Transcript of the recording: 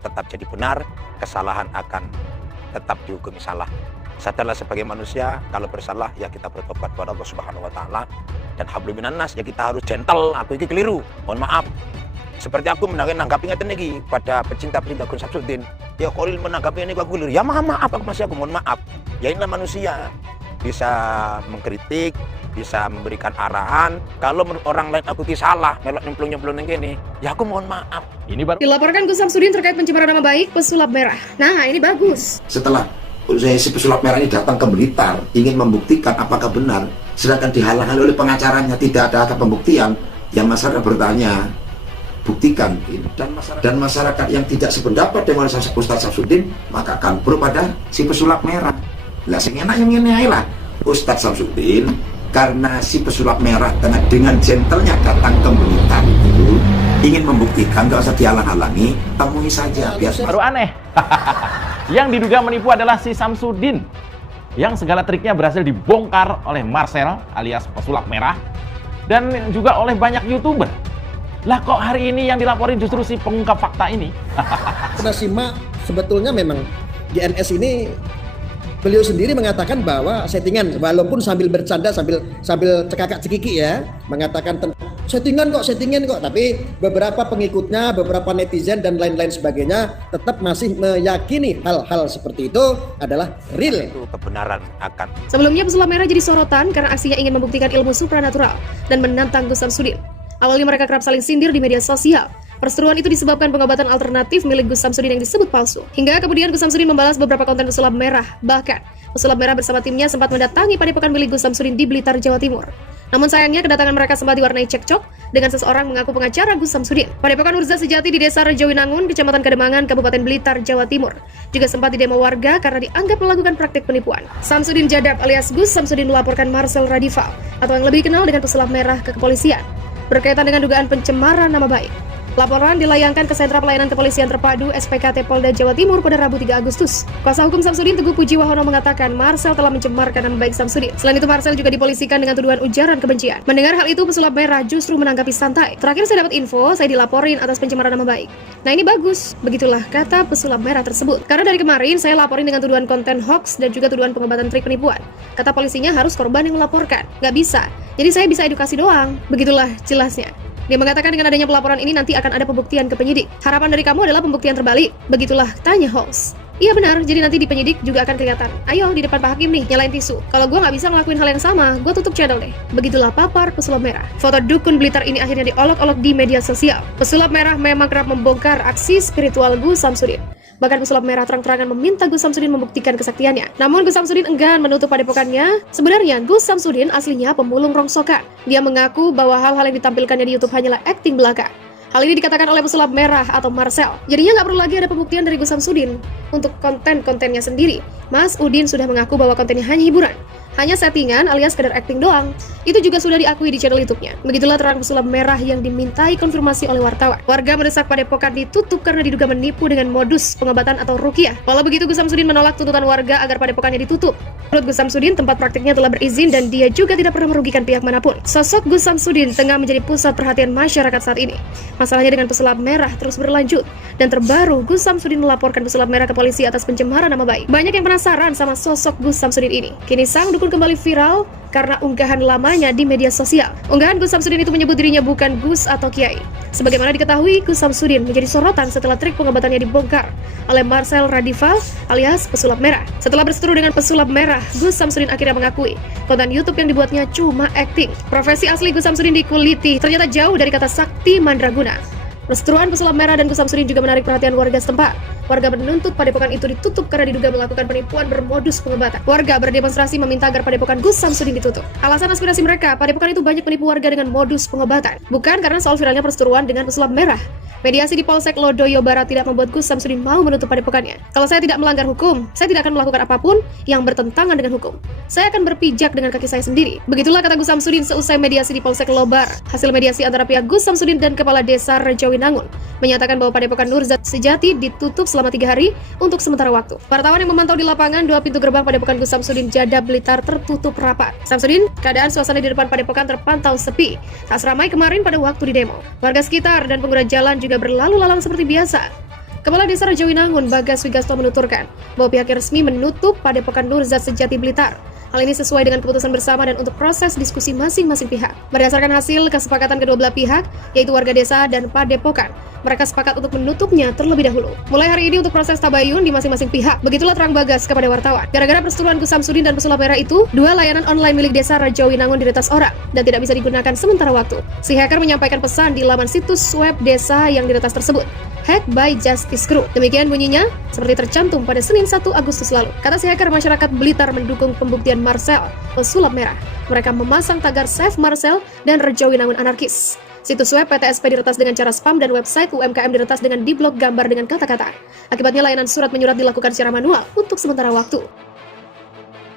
tetap jadi benar, kesalahan akan tetap dihukumi salah. Sadarlah sebagai manusia, kalau bersalah ya kita bertobat kepada Allah Subhanahu wa taala, dan hablum minan nas ya kita harus gentle. Aku ini keliru, mohon maaf. Seperti aku menanggapi ngeten iki pada pecinta-pecinta Gun Samsudin. Ya Khalil menanggapi ini aku keliru. Ya maaf, aku masih mohon maaf. Ya inilah manusia. Bisa mengkritik, bisa memberikan arahan. Kalau menurut orang lain aku salah, melok nyemplung-nyemplung gini, ya aku mohon maaf. Ini baru Dilaporkan Gus Samsudin terkait pencemaran nama baik pesulap merah. Nah, ini bagus. Setelah si pesulap merah ini datang ke Blitar ingin membuktikan apakah benar, sedangkan dihalang-halangi oleh pengacaranya, tidak ada pembuktian, yang masyarakat bertanya, buktikan. Dan masyarakat yang tidak sependapat dengan Ustadz Samsudin maka akan pro pada si pesulap merah. Lah sing enak yang ini lah Ustadz Samsudin, karena si pesulap merah dengan gentlenya datang ke Blitar itu ingin membuktikan, gak usah dihalang-halangi, temui saja biar baru aneh. Yang diduga menipu adalah si Samsudin, yang segala triknya berhasil dibongkar oleh Marcel alias pesulap merah, dan juga oleh banyak YouTuber. Lah kok hari ini yang dilaporin justru si pengungkap fakta ini? Kita simak, sebetulnya memang di NS ini beliau sendiri mengatakan bahwa settingan, walaupun sambil bercanda, sambil cekakak cekiki ya, mengatakan settingan kok, tapi beberapa pengikutnya, beberapa netizen dan lain-lain sebagainya tetap masih meyakini hal-hal seperti itu adalah real. Itu kebenaran akan. Sebelumnya pesulap merah jadi sorotan karena aksinya ingin membuktikan ilmu supranatural dan menantang Gus Samsudin. Awalnya mereka kerap saling sindir di media sosial. Perseteruan itu disebabkan pengobatan alternatif milik Gus Samsudin yang disebut palsu. Hingga kemudian Gus Samsudin membalas beberapa konten pesulap merah. Bahkan, pesulap merah bersama timnya sempat mendatangi padepokan milik Gus Samsudin di Blitar, Jawa Timur. Namun sayangnya kedatangan mereka sempat diwarnai cekcok dengan seseorang mengaku pengacara Gus Samsudin. Padepokan Nurza Sejati di Desa Rejowinangun, Kecamatan Kademangan, Kabupaten Blitar, Jawa Timur, juga sempat didemo warga karena dianggap melakukan praktik penipuan. Samsudin Jadab alias Gus Samsudin melaporkan Marcel Radival atau yang lebih dikenal dengan pesulap merah ke kepolisian berkaitan dengan dugaan pencemaran nama baik. Laporan dilayangkan ke Sentra Pelayanan Kepolisian Terpadu SPKT Polda Jawa Timur pada Rabu 3 Agustus. Kuasa hukum Samsudin Teguh Pujiwahono mengatakan Marcel telah mencemarkan nama baik Samsudin. Selain itu Marcel juga dipolisikan dengan tuduhan ujaran kebencian. Mendengar hal itu pesulap merah justru menanggapi santai. Terakhir saya dapat info, saya dilaporin atas pencemaran nama baik. Nah ini bagus, begitulah kata pesulap merah tersebut. Karena dari kemarin saya laporin dengan tuduhan konten hoax dan juga tuduhan pengobatan trik penipuan. Kata polisinya harus korban yang melaporkan. Nggak bisa. Jadi saya bisa edukasi doang. Begitulah jelasnya. Dia mengatakan dengan adanya pelaporan ini nanti akan ada pembuktian ke penyidik. Harapan dari kamu adalah pembuktian terbalik. Begitulah tanya host. Iya benar, jadi nanti di penyidik juga akan kelihatan. Ayo di depan Pak Hakim nih, nyalain tisu. Kalau gue nggak bisa ngelakuin hal yang sama, gue tutup channel deh. Begitulah papar pesulap merah. Foto dukun Blitar ini akhirnya diolok-olok di media sosial. Pesulap merah memang kerap membongkar aksi spiritual Gus Samsudin. Bahkan pesulap merah terang-terangan meminta Gus Samsudin membuktikan kesaktiannya. Namun Gus Samsudin enggan menutup padepokannya. Sebenarnya Gus Samsudin aslinya pemulung rongsokan. Dia mengaku bahwa hal-hal yang ditampilkannya di YouTube hanyalah akting belaka. Hal ini dikatakan oleh pesulap merah atau Marcel. Jadinya nggak perlu lagi ada pembuktian dari Gus Samsudin untuk konten-kontennya sendiri. Mas Udin sudah mengaku bahwa kontennya hanya hiburan. Hanya settingan alias sekedar acting doang. Itu juga sudah diakui di channel YouTube-nya. Begitulah terang pesulap merah yang dimintai konfirmasi oleh wartawan. Warga mendesak padepokan ditutup karena diduga menipu dengan modus pengobatan atau ruqyah. Walau begitu Gus Samsudin menolak tuntutan warga agar padepokannya ditutup. Menurut Gus Samsudin, tempat praktiknya telah berizin dan dia juga tidak pernah merugikan pihak manapun. Sosok Gus Samsudin tengah menjadi pusat perhatian masyarakat saat ini. Masalahnya dengan pesulap merah terus berlanjut. Dan terbaru, Gus Samsudin melaporkan pesulap merah ke polisi atas pencemaran nama baik. Banyak yang penasaran sama sosok Gus Samsudin ini. Kini sang dukun kembali viral karena unggahan lamanya di media sosial. Unggahan Gus Samsudin itu menyebut dirinya bukan Gus atau Kiai. Sebagaimana diketahui, Gus Samsudin menjadi sorotan setelah trik pengobatannya dibongkar oleh Marcel Radival alias pesulap merah. Setelah berseteru dengan pesulap merah, Gus Samsudin akhirnya mengakui konten YouTube yang dibuatnya cuma acting. Profesi asli Gus Samsudin dikuliti ternyata jauh dari kata sakti mandraguna. Perseteruan pesulap merah dan Gus Samsudin juga menarik perhatian warga setempat. Warga menuntut padepokan itu ditutup karena diduga melakukan penipuan bermodus pengobatan. Warga berdemonstrasi meminta agar padepokan Gus Samsudin ditutup. Alasan aspirasi mereka, padepokan itu banyak menipu warga dengan modus pengobatan. Bukan karena soal viralnya perseteruan dengan pesulap merah. Mediasi di Polsek Lodoyo Barat tidak membuat Gus Samsudin mau menutup padepokannya. Kalau saya tidak melanggar hukum, saya tidak akan melakukan apapun yang bertentangan dengan hukum. Saya akan berpijak dengan kaki saya sendiri. Begitulah kata Gus Samsudin seusai mediasi di Polsek Lobar. Hasil mediasi antara pihak Gus Samsudin dan Kepala Desa Rejowinangun menyatakan bahwa padepokan Nurza Sejati ditutup selama 3 hari untuk sementara waktu. Wartawan yang memantau di lapangan, 2 pintu gerbang padepokan Gus Samsudin Jadab Blitar tertutup rapat. Samsudin, keadaan suasana di depan padepokan terpantau sepi. Tak seramai kemarin pada waktu di demo. Warga sekitar dan pengguna jalan juga berlalu lalang seperti biasa. Kepala Desa Rejowinangun, Bagas Wigasto menuturkan bahwa pihaknya resmi menutup Padepokan Nurzat Sejati Blitar. Hal ini sesuai dengan keputusan bersama dan untuk proses diskusi masing-masing pihak. Berdasarkan hasil kesepakatan kedua belah pihak, yaitu warga desa dan Padepokan, mereka sepakat untuk menutupnya terlebih dahulu. Mulai hari ini untuk proses tabayun di masing-masing pihak. Begitulah terang Bagas kepada wartawan. Gara-gara perseteruan Gus Samsudin dan Pesulap Merah itu, 2 layanan online milik Desa Rejowinangun diretas orang dan tidak bisa digunakan sementara waktu. Si hacker menyampaikan pesan di laman situs web desa yang diretas tersebut. Hack by Justice Group. Demikian bunyinya, seperti tercantum pada Senin 1 Agustus lalu. Kata si hacker, masyarakat Blitar mendukung pembuktian Marcel, Pesulap Merah. Mereka memasang tagar Save Marcel dan Rejowinangun anarkis. Situs web PTSP diretas dengan cara spam dan website UMKM diretas dengan diblok gambar dengan kata-kata. Akibatnya layanan surat menyurat dilakukan secara manual untuk sementara waktu.